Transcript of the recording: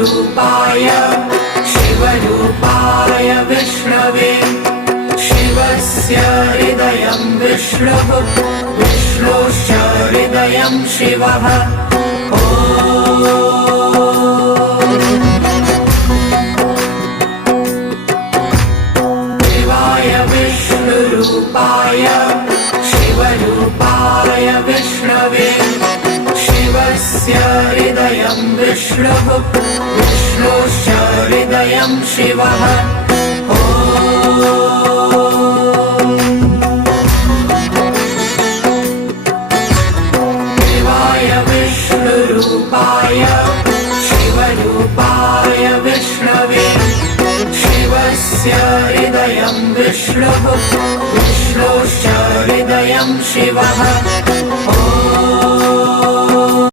विष्णुरूपाय शिवरूपाय विष्णवे शिवस्य हृदयं विष्णुः विष्णोश्च हृदयं शिवः शिवाय विष्णुरूपाय शिवरूपाय विष्णवे शिवस्य हृदयं विष्णुः विष्णोश्च हृदयं शिवः शिवाय विष्णुरूपाय शिवरूपाय विष्णवे शिवस्य हृदयं विष्णुः विष्णोश्च हृदयं शिवः